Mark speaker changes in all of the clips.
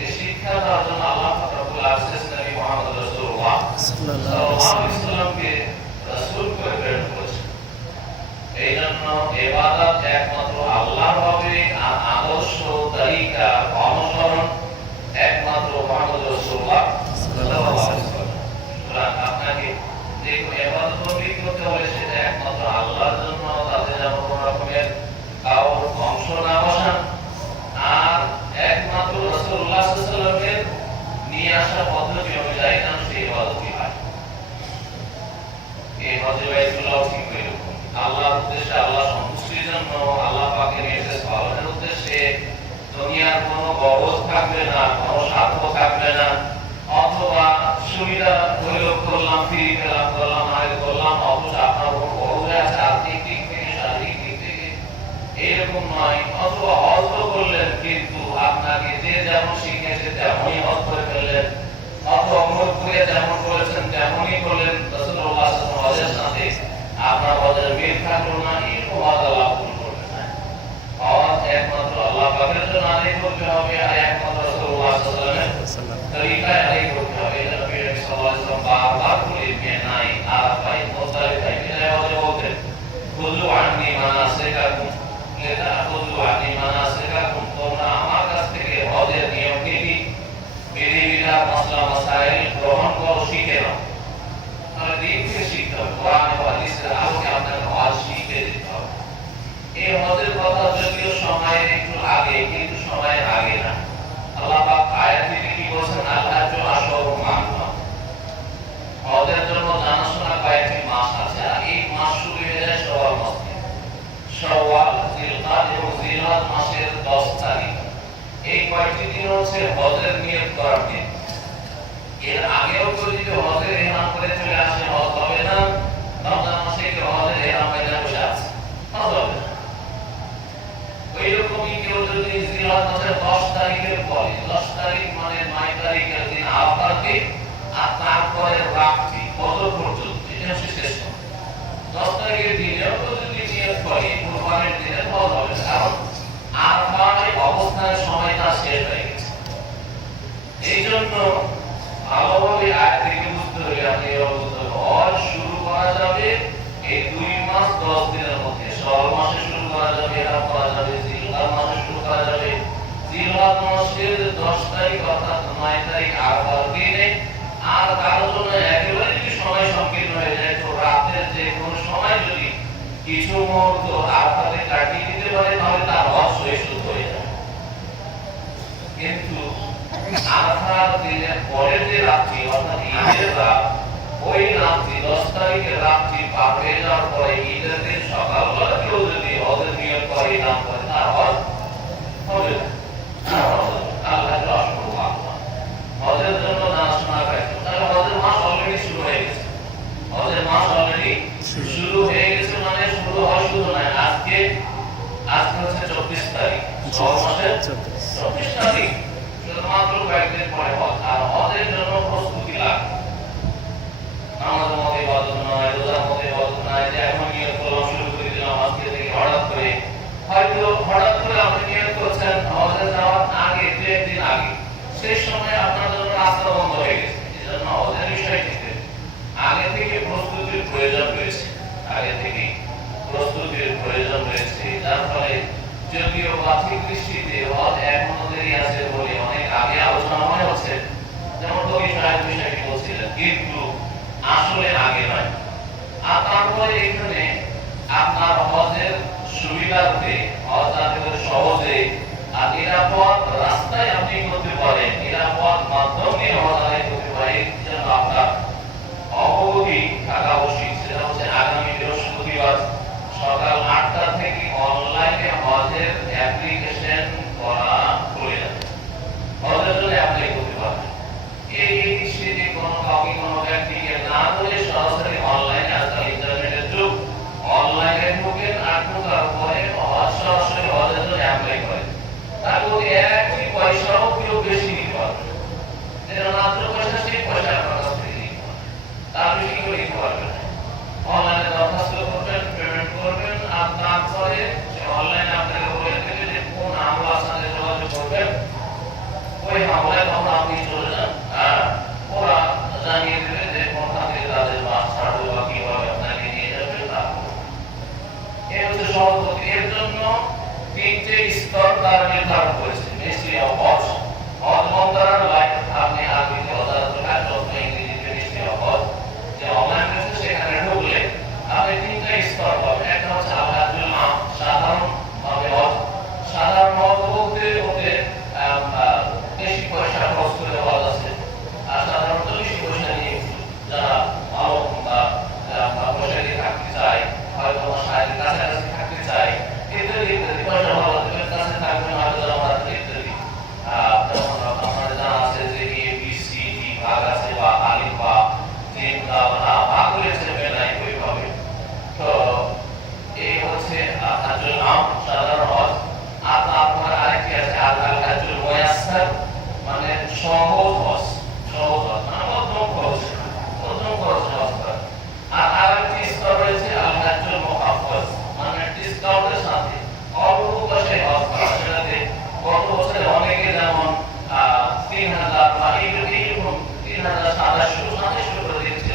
Speaker 1: যে শিক্ষা আল্লাহ এই জন্য এবাদত একমাত্র আল্লাহর হবে আদর্শ তালিকা অনুসরণ জন্য আমাদের আয়াতে বুঝতে হবে আপনি অবস্থা হজ শুরু করা যাবে। এই দুই মাস, দশ দিনের রয়েছে, আগে থেকে প্রস্তুতির প্রয়োজন রয়েছে। যার ফলে যদিও প্রাথমিক দৃষ্টিতে হজ দেরি আছে বলে অনেক আগে আলোচনা হয়ে হচ্ছে, যেমন কবি সাহেব বিষয়টি বলছিলেন, কিন্তু আসলে আগে নয়। আর তারপরে এখানে আপনার হজের সুবিধার্থে সভাপতির জন্য তিনটে স্তর তারা নির্ধারণ করেছে। মিসরিয়া অজ অজমন্তারার এই দুটি এবং করে দিয়েছিল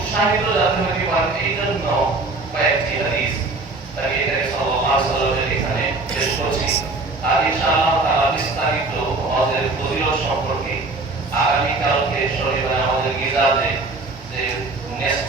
Speaker 1: উৎসাহিত জাতিগুলি বাড়তেই জন্য কয়েকটি হাদিস তাকে এটাকে সাল্লাহ সাল্লামের এখানে শেষ করছি আর ইনশাআল্লাহ তারা বিস্তারিত হজের ফজিলত সম্পর্কে আগামীকালকে শনিবার আমাদের গিজাতে যে নেক্সট